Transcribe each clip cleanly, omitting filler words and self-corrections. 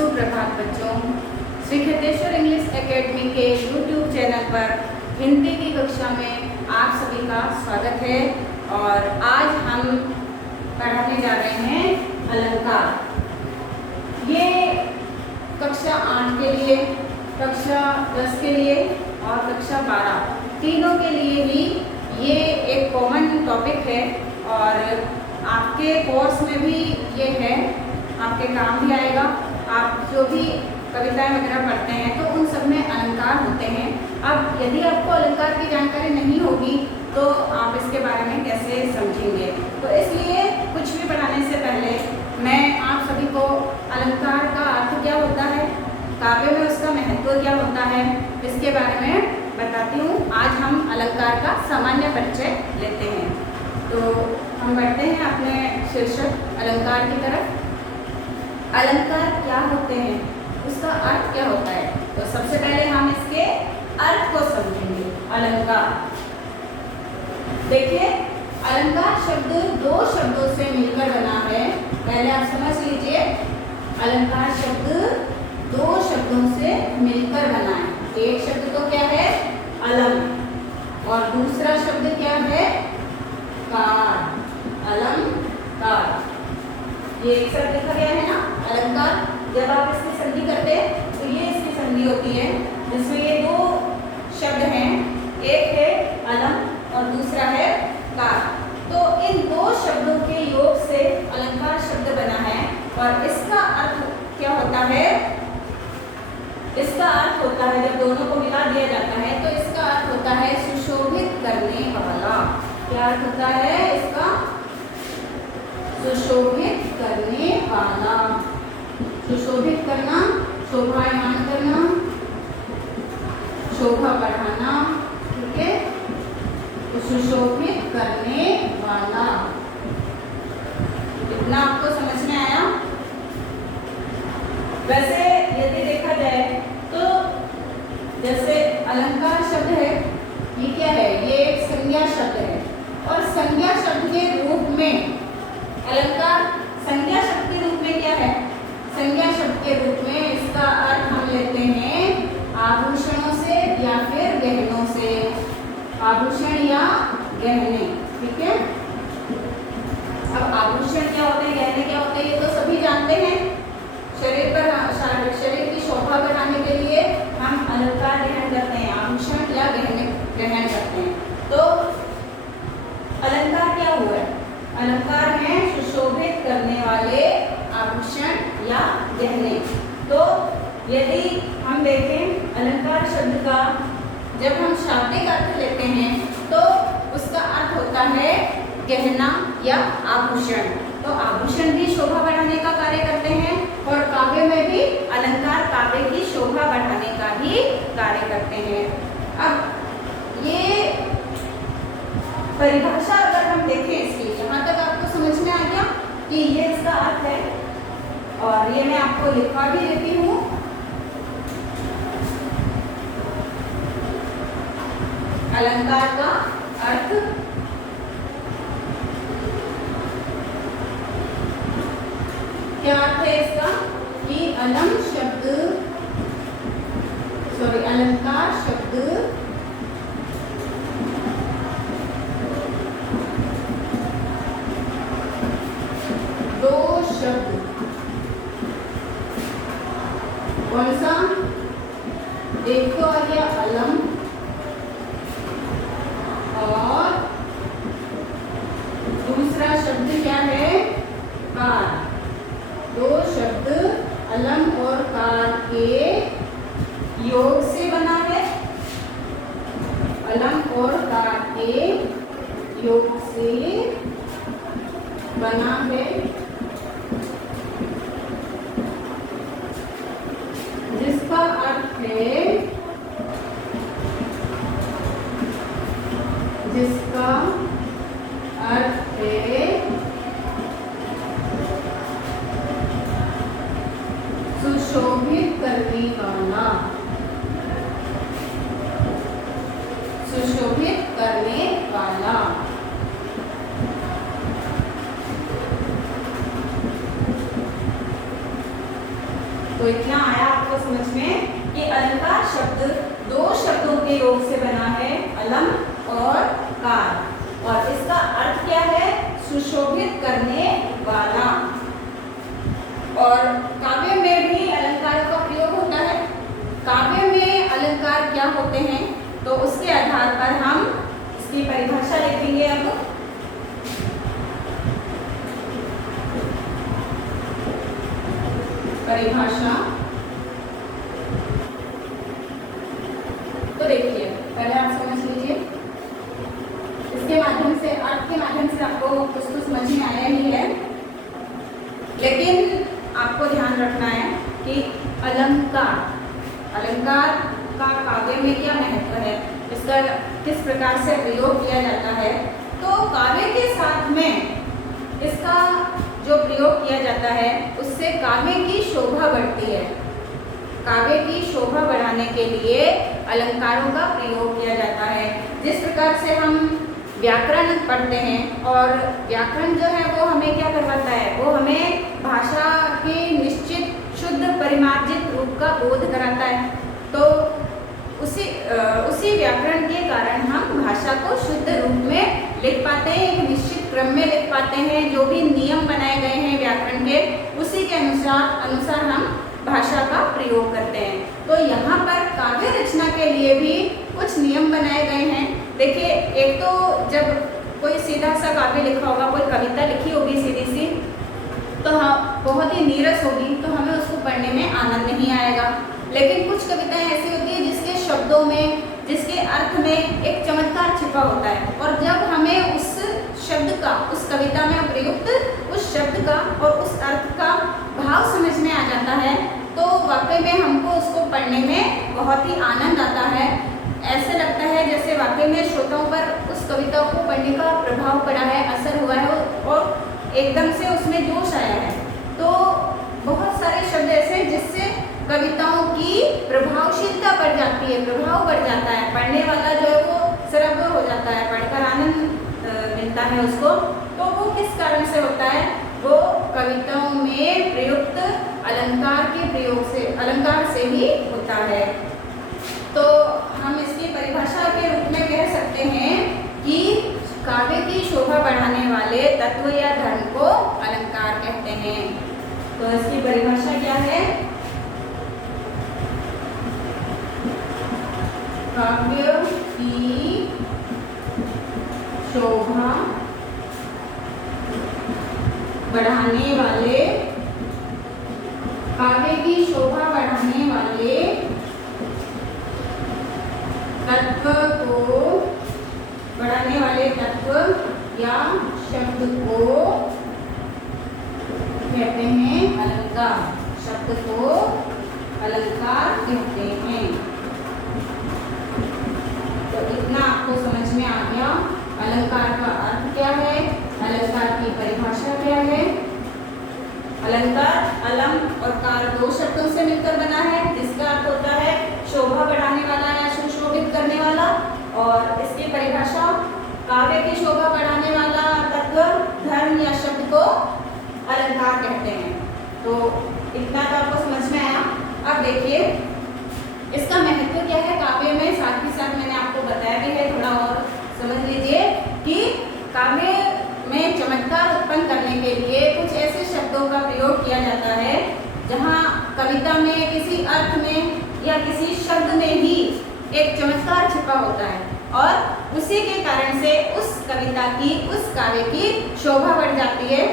सुप्रभात बच्चों। Shri Kheteshwar English academy के यूट्यूब चैनल पर हिंदी की कक्षा में आप सभी का स्वागत है। और आज हम पढ़ाने जा रहे हैं अलंकार। ये कक्षा 8 के लिए, कक्षा 10 के लिए और कक्षा 12 तीनों के लिए ही ये एक कॉमन टॉपिक है और आपके कोर्स में भी ये है, आपके काम भी आएगा। आप जो भी कविताएं वगैरह पढ़ते हैं तो उन सब में अलंकार होते हैं। अब यदि आपको अलंकार की जानकारी नहीं होगी तो आप इसके बारे में कैसे समझेंगे। तो इसलिए कुछ भी पढ़ाने से पहले मैं आप सभी को अलंकार का अर्थ क्या होता है, काव्य में उसका महत्व क्या होता है, इसके बारे में बताती हूँ। आज हम अलंकार का सामान्य परिचय लेते हैं। तो हम बढ़ते हैं अपने शीर्षक अलंकार की तरफ। अलंकार क्या होते हैं, उसका अर्थ क्या होता है। तो सबसे पहले हम इसके अर्थ को समझेंगे। अलंकार, देखिए अलंकार शब्द दो शब्दों से मिलकर बना है। पहले आप समझ लीजिए, अलंकार शब्द दो शब्दों से मिलकर बना है। एक शब्द तो क्या है, अलम, और दूसरा शब्द क्या है, कार। अलंकार, ये एक शब्द लिखा गया है ना, अलंकार। जब आप इसकी संधि करते हैं तो ये इसकी संधि होती है, जिसमें ये दो शब्द हैं, एक है अलम और दूसरा है कार। तो इन दो शब्दों के योग से अलंकार शब्द बना है। और इसका अर्थ क्या होता है, इसका अर्थ होता है, जब दोनों को मिला दिया जाता है तो इसका अर्थ होता है सुशोभित करने वाला। क्या अर्थ होता है इसका, सुशोभित करने वाला। सुशोभित करना, शोभायमान करना, शोभा बढ़ाना, ठीक है। तो सुशोभित करने वाला, इतना आपको समझ में आया। वैसे यदि देखा जाए तो जैसे अलंकार शब्द है, ये क्या है, ये एक संज्ञा शब्द है। और संज्ञा शब्द के रूप में अलंकार, संज्ञा शब्द के रूप में क्या है, संज्ञा शब्द के रूप में इसका अर्थ हम लेते हैं आभूषणों से या फिर गहनों से। आभूषण या गहने, ठीक है। अब आभूषण क्या होते हैं, गहने क्या होते हैं, ये तो सभी जानते हैं। शरीर पर, शरीर की शोभा बढ़ाने के लिए हम अलंकार ग्रहण करते हैं, आभूषण या गहने ग्रहण करते हैं। तो अलंकार क्या हुआ, अलंकार है सुशोभित करने वाले आभूषण या गहने। तो यदि हम देखें अलंकार शब्द का, जब हम शाब्दिक अर्थ लेते हैं तो उसका अर्थ होता है गहना या आभूषण। तो आभूषण भी शोभा बढ़ाने का कार्य करते हैं और काव्य में भी अलंकार काव्य की शोभा बढ़ाने का ही कार्य करते हैं। अब ये परिभाषा अगर हम देखें इसकी, यहाँ तक आपको समझ में आ गया कि ये इसका अर्थ है। और ये मैं आपको लिखवा भी देती हूँ। अलंकार का अर्थ, क्या अर्थ है इसका कि अलम शब्द, सॉरी अलंकार शब्द दो शब्द, कौन सा, एक तो आ गया अलम और दूसरा शब्द क्या है, कार। दो शब्द अलम और कार के योग से बना है। अलम और कार के योग से बना है, जिसका अर्थ है, जिसका अर्थ है सुशोभित करने वाला। सुशोभित करने वाला, तो इतना आया आपको समझ में कि अलंकार शब्द दो शब्दों के योग से बना है, अलम और कार, और इसका अर्थ क्या है? सुशोभित करने वाला। और काव्य में भी अलंकारों का प्रयोग होता है। काव्य में अलंकार क्या होते हैं, तो उसके आधार पर हम इसकी परिभाषा लिखेंगे। अब परिभाषा तो देखिए, पहले आप समझ लीजिए, इसके माध्यम से, अर्थ के माध्यम से आपको कुछ तो समझ में आया ही है, लेकिन आपको ध्यान रखना है कि अलंकार का काव्य में क्या महत्व है, इसका किस प्रकार से प्रयोग किया जाता है। तो काव्य के साथ में इसका जो प्रयोग किया जाता है उससे काव्य की शोभा बढ़ती है। काव्य की शोभा बढ़ाने के लिए अलंकारों का प्रयोग किया जाता है। जिस प्रकार से हम व्याकरण पढ़ते हैं, और व्याकरण जो है वो हमें क्या करवाता है, वो हमें भाषा के निश्चित शुद्ध परिमार्जित रूप का बोध कराता है। तो उसी व्याकरण के कारण हम भाषा को शुद्ध रूप में लिख पाते हैं, एक निश्चित क्रम में लिख पाते हैं। जो भी नियम बनाए गए हैं व्याकरण के, उसी के अनुसार हम भाषा का प्रयोग करते हैं। तो यहाँ पर काव्य रचना के लिए भी कुछ नियम बनाए गए हैं। देखिए, एक तो जब कोई सीधा सा काव्य लिखा होगा, कोई कविता लिखी होगी सीधी सी, तो हाँ बहुत ही नीरस होगी, तो हमें उसको पढ़ने में आनंद नहीं आएगा। लेकिन कुछ कविताएं ऐसी होती है जिसके शब्दों में, जिसके अर्थ में एक चमत्कार छिपा होता है, और जब हमें उस शब्द का, उस कविता में प्रयुक्त उस शब्द का और उस अर्थ का भाव समझ में आ जाता है, तो वाकई में हमको उसको पढ़ने में बहुत ही आनंद आता है। ऐसे लगता है जैसे वाकई में श्रोताओं पर उस कविता को पढ़ने का प्रभाव पड़ा है, असर हुआ है, और एकदम से उसमें जोश आया है। तो बहुत सारे शब्द ऐसे हैं जिससे कविताओं की प्रभावशीलता बढ़ जाती है, प्रभाव बढ़ जाता है, पढ़ने वाला जो है वो सरब हो जाता है, पढ़कर आनंद मिलता है उसको। तो वो किस कारण से होता है? वो कविताओं में प्रयुक्त अलंकार के प्रयोग से, अलंकार से ही होता है। तो हम इसकी परिभाषा के रूप में कह सकते हैं कि काव्य की शोभा बढ़ाने वाले तत्व या धर्म को अलंकार कहते हैं। तो इसकी परिभाषा क्या है? काव्य की शोभा बढ़ाने वाले, काव्य की शोभा बढ़ाने वाले तत्व को, बढ़ाने वाले तत्व या शब्द को कहते हैं अलंकार। शब्द को अलंकार कहते हैं। तो इतना आपको समझ में आ गया अलंकार का अर्थ क्या है, अलंकार की परिभाषा क्या है। अलंकार अलम और कार दो शब्दों से मिलकर बना है, जिसका अर्थ होता है शोभा बढ़ाने वाला या सुशोभित करने वाला। और इसकी परिभाषा, काव्य की शोभा बढ़ाने वाला तत्व, धर्म या शब्द को अलंकार कहते हैं। तो इतना तो आपको समझ में आया। अब देखिए इसका महत्व क्या है काव्य में, साथ ही साथ मैंने आपको बताया भी है, थोड़ा और समझ लीजिए कि काव्य में चमत्कार उत्पन्न करने के लिए कुछ ऐसे शब्दों का प्रयोग किया जाता है जहाँ कविता में किसी अर्थ में या किसी शब्द में ही एक चमत्कार छिपा होता है, और उसी के कारण से उस कविता की, उस काव्य की शोभा बढ़ जाती है।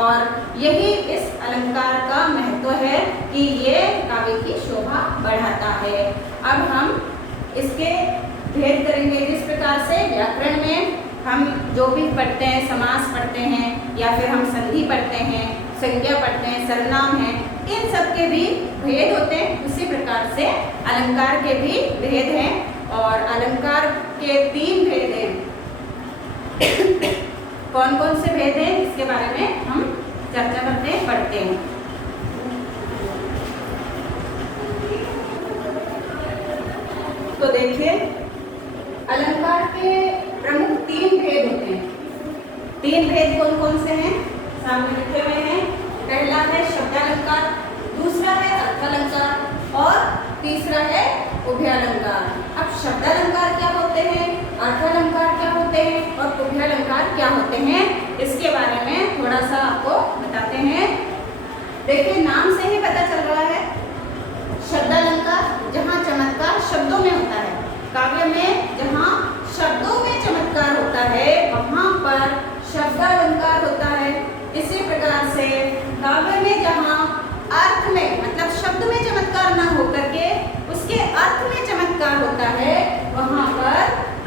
और यही इस अलंकार का महत्व है कि ये काव्य की शोभा बढ़ाता है। अब हम इसके भेद करेंगे। जिस प्रकार से व्याकरण में हम जो भी पढ़ते हैं, समास पढ़ते हैं या फिर हम संधि पढ़ते हैं, संज्ञा पढ़ते हैं, सर्वनाम है, इन सब के भी भेद होते हैं, उसी प्रकार से अलंकार के भी भेद हैं। और अलंकार के 3 भेद हैं। कौन कौन से भेद हैं इसके बारे में हम चर्चा करते हैं, पढ़ते हैं। तो देखिए अलंकार के प्रमुख 3 भेद होते हैं। 3 भेद कौन कौन से हैं? सामने लिखे हुए हैं। पहला है शब्दालंकार, दूसरा है अर्थालंकार तीसरा है उभयालंकार। अब शब्दालंकार क्या होते हैं, अर्थालंकार क्या होते हैं और उभयालंकार क्या होते हैं, इसके बारे में थोड़ा सा आपको बताते हैं। देखिए नाम से ही पता चल रहा है, शब्दालंकार जहाँ चमत्कार शब्दों में होता है, काव्य में जहाँ शब्दों में चमत्कार होता है वहाँ पर शब्दालंकार होता है। इसी प्रकार से काव्य में जहाँ अर्थ में मतलब शब्द में चमत्कार ना होकर के उसके अर्थ में चमत्कार होता है वहाँ पर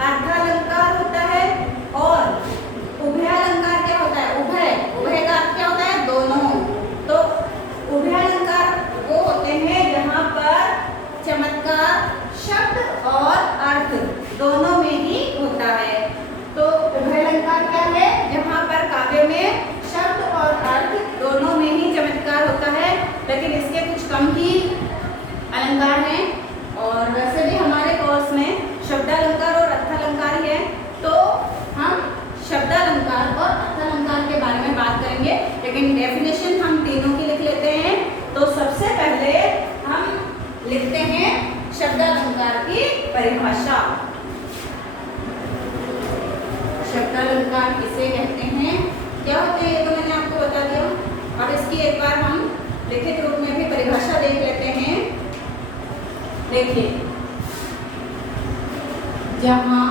अर्थालंकार होता है। और उभयालंकार क्या होता है, उभय का अर्थ क्या होता है, दोनों। तो उभयालंकार वो होते हैं जहाँ पर चमत्कार शब्द और अर्थ दोनों में ही होता है। तो उभयालंकार क्या है, जहाँ पर काव्य में शब्द और अर्थ दोनों में ही चमत्कार होता है, लेकिन इसके कुछ कम ही अलंकार हैं। और वैसे भी हमारे कोर्स में शब्दालंकार और अर्थालंकार ही है, तो हम शब्दालंकार और अर्थालंकार के बारे में बात करेंगे, लेकिन डेफिनेशन हम तीनों की लिख लेते हैं। तो सबसे पहले हम लिखते हैं शब्दालंकार की परिभाषा। शब्दालंकार किसे कहते हैं, क्या होते हैं, ये तो मैंने आपको बता दिया। अब इसकी एक बार हम लिखित रूप में भी परिभाषा देख लेते हैं। देखिए, जहाँ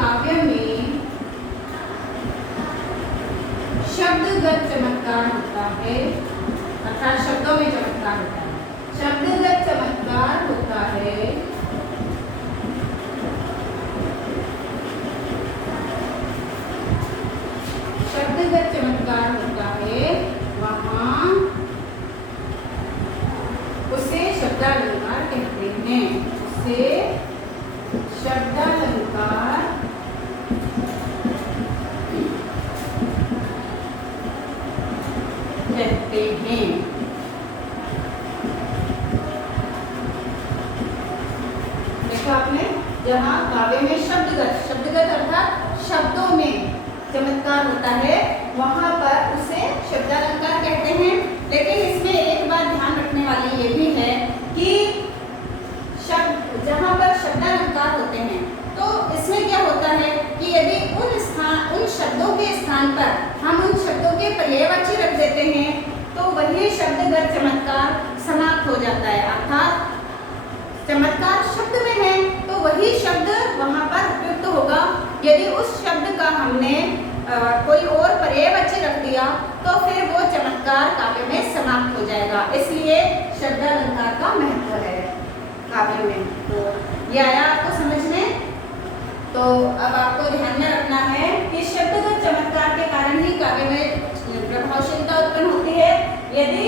काव्य में शब्दगत चमत्कार होता है, अर्थात शब्दों में चमत्कार होता है, शब्दगत चमत्कार होता है, शब्दगत चमत्कार होता है, वहाँ उसे शब्दालंकार कहते हैं, उसे शब्दालंकार कहते हैं। देखा आपने, जहाँ काव्य में शब्दगत अर्थात शब्दों में चमत्कार होता है वहाँ पर उसे शब्दालंकार कहते हैं। लेकिन इसमें एक बात ध्यान रखने वाली ये भी है कि शब्द जहाँ पर शब्दालंकार होते हैं तो इसमें क्या होता है कि यदि उन शब्दों के स्थान पर हम उन शब्दों के पर्यायवाची रख देते हैं तो वही शब्दगत चमत्कार समाप्त हो जाता है। अर्थात चमत्कार शब्द में है तो वही शब्द वहाँ पर उपयुक्त होगा। यदि उस शब्द का हमने कोई और पर्यायवाची रख दिया तो फिर वो चमत्कार काव्य में समाप्त हो जाएगा। इसलिए शब्दालंकार का महत्व है काव्य में। तो ये आया आपको समझ में। तो अब आपको ध्यान में रखना है कि शब्दगत चमत्कार के कारण ही काव्य में प्रभावशीलता उत्पन्न होती है। यदि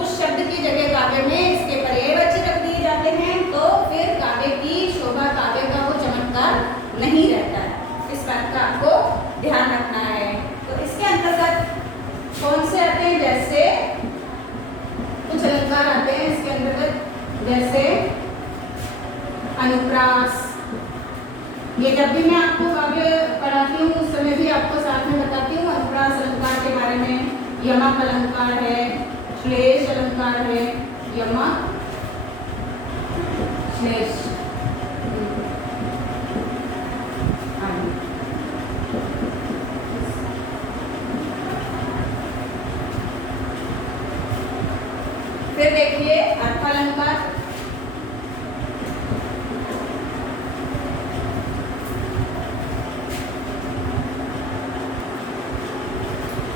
उस शब्द की जगह काव्य में इसके पर्यायवाची रख दिए जाते हैं तो फिर काव्य की शोभा, काव्य का वो चमत्कार नहीं रहता है। इस बात का आपको ध्यान रखना है। तो इसके अंतर्गत कौन से आते हैं, जैसे कुछ अलंकार आते हैं इसके अंतर्गत, जैसे अनुप्रास। ये जब भी मैं आपको काव्य पढ़ाती हूँ उस समय भी आपको साथ में बताती हूँ अनुप्रास अलंकार के बारे में। यमक अलंकार है, श्लेष अलंकार है, यमक श्लेष। फिर देखिए अर्थालंकार।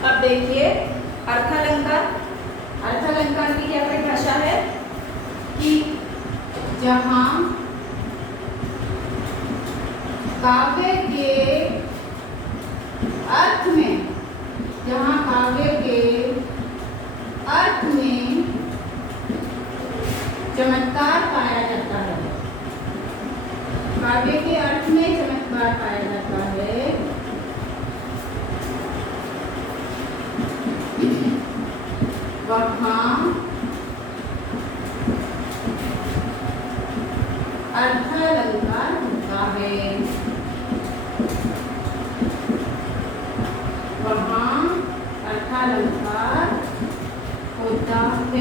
अब देखिए अर्थालंकार। अर्थालंकार की क्या परिभाषा है कि जहाँ काव्य के अर्थ में, जहाँ काव्य के अर्थ में चमत्कार पाया जाता है, काव्य के अर्थ में चमत्कार पाया जाता है, वहाँ अर्थालंकार होता है।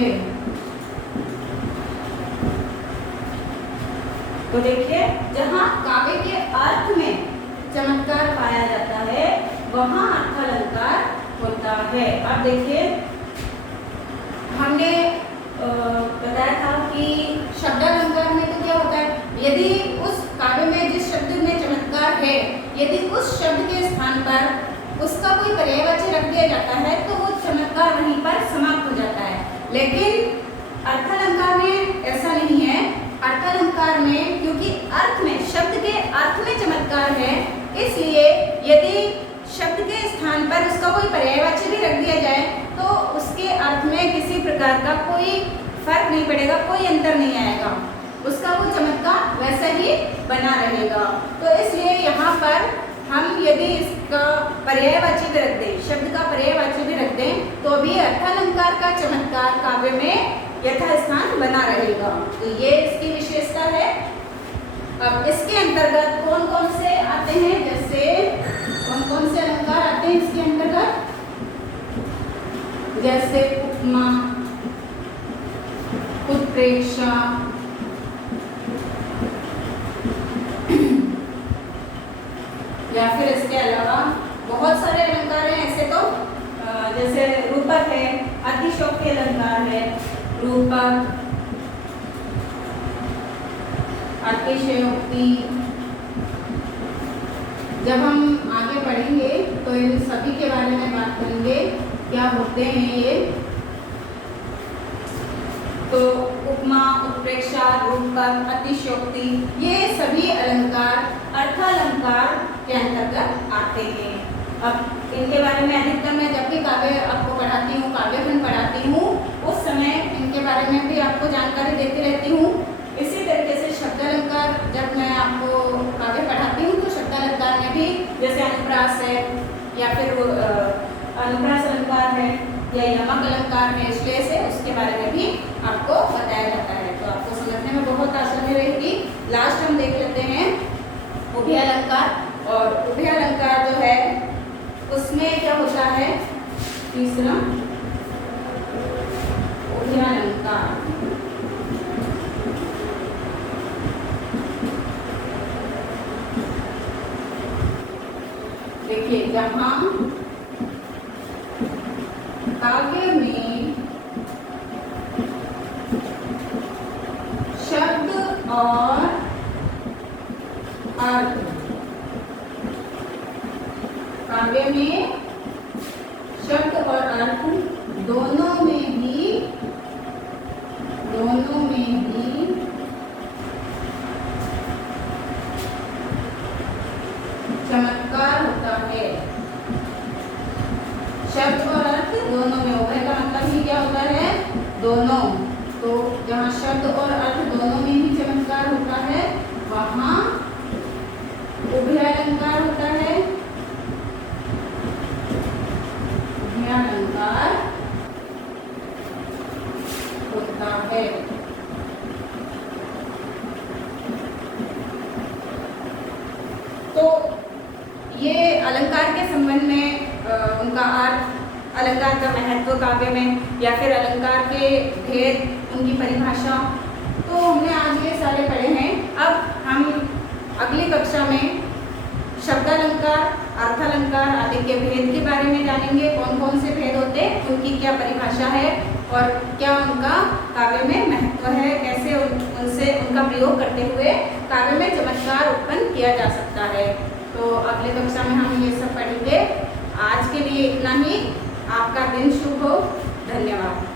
है। तो देखिए, जहाँ काव्य के अर्थ में चमत्कार पाया जाता है वहाँ अर्थालंकार होता है। अब देखिए, हमने बताया था कि शब्दालंकार में तो क्या होता है, यदि उस काव्य में जिस शब्द में चमत्कार है, यदि उस शब्द के स्थान पर उसका कोई पर्यायवाची रख दिया जाता है तो वो चमत्कार वहीं पर समाप्त हो जाता है। लेकिन अर्थालंकार में ऐसा नहीं है। अर्थालंकार में क्योंकि अर्थ में, शब्द के अर्थ में चमत्कार है, इसलिए यदि शब्द के स्थान पर उसका कोई पर्यायवाची भी रख दिया जाए तो उसके अर्थ में किसी प्रकार का कोई फर्क नहीं पड़ेगा, कोई अंतर नहीं आएगा, उसका वो चमत्कार वैसा ही बना रहेगा। तो इसलिए यहाँ पर हम यदि इसका पर्यायवाची भी रख दें, शब्द का पर्यायवाची भी रख दें, तो भी अर्थालंकार का चमत्कार काव्य में यथास्थान बना रहेगा। तो ये इसकी विशेषता है। अब इसके अंतर्गत कौन कौन से आते हैं, जैसे कौन कौन से अलंकार आते हैं इसके अंतर्गत, जैसे उपमा, उत्प्रेक्षा, या फिर इसके अलावा बहुत सारे अलंकार हैं ऐसे तो, जैसे रूपक है, अतिशयोक्ति अलंकार है, रूपक, अतिशयोक्ति। जब हम आगे पढ़ेंगे तो इन सभी के बारे में बात करेंगे, क्या होते हैं ये। तो उपमा, उत्प्रेक्षा, रूपक, अतिशयोक्ति, ये सभी अलंकार अर्थालंकार के अंतर्गत आते हैं। अब इनके बारे में अधिकतर मैं जब भी काव्य आपको पढ़ाती हूँ, काव्यखंड पढ़ाती हूँ, उस समय इनके बारे में भी आपको जानकारी देती रहती हूँ। इसी तरीके से शब्दालंकार जब मैं आपको काव्य पढ़ाती हूँ तो शब्दालंकार में भी जैसे अनुप्रास है, या फिर अनुप्रास अलंकार है, या यमक अलंकार है, श्लेष है, उसके बारे में भी आपको बताया जाता है। तो आपको समझने में बहुत आसानी रहेगी। लास्ट हम देख लेते हैं उभय अलंकार। और उभय अलंकार जो है उसमें क्या होता है, तीसरा उभय अलंकार। देखिए, जहाँ काव्य में शब्द और अर्थ, काव्य में शब्द और अर्थ दोनों में ही चमत्कार होता है। शब्द और अर्थ दोनों में, उभय का मतलब ही क्या होता है, दोनों। तो जहाँ शब्द और अर्थ दोनों में ही चमत्कार होता है वहाँ उभय अलंकार होता है। उभय अलंकार होता है। तो ये अलंकार के संबंध में उनका अर्थ, अलंकार का महत्व काव्य में, या फिर अलंकार के भेद, उनकी परिभाषा, तो हमने आज ये सारे पढ़े हैं। अब हम अगली कक्षा में शब्दालंकार, अर्थालंकार आदि के भेद के बारे में जानेंगे। कौन कौन से भेद होते हैं, उनकी क्या परिभाषा है और क्या उनका काव्य में महत्व है, कैसे उनसे उनका प्रयोग करते हुए काव्य में चमत्कार उत्पन्न किया जा सकता है। तो अगले कक्षा में हम ये सब पढ़ेंगे। आज के लिए इतना ही। आपका दिन शुभ हो। धन्यवाद।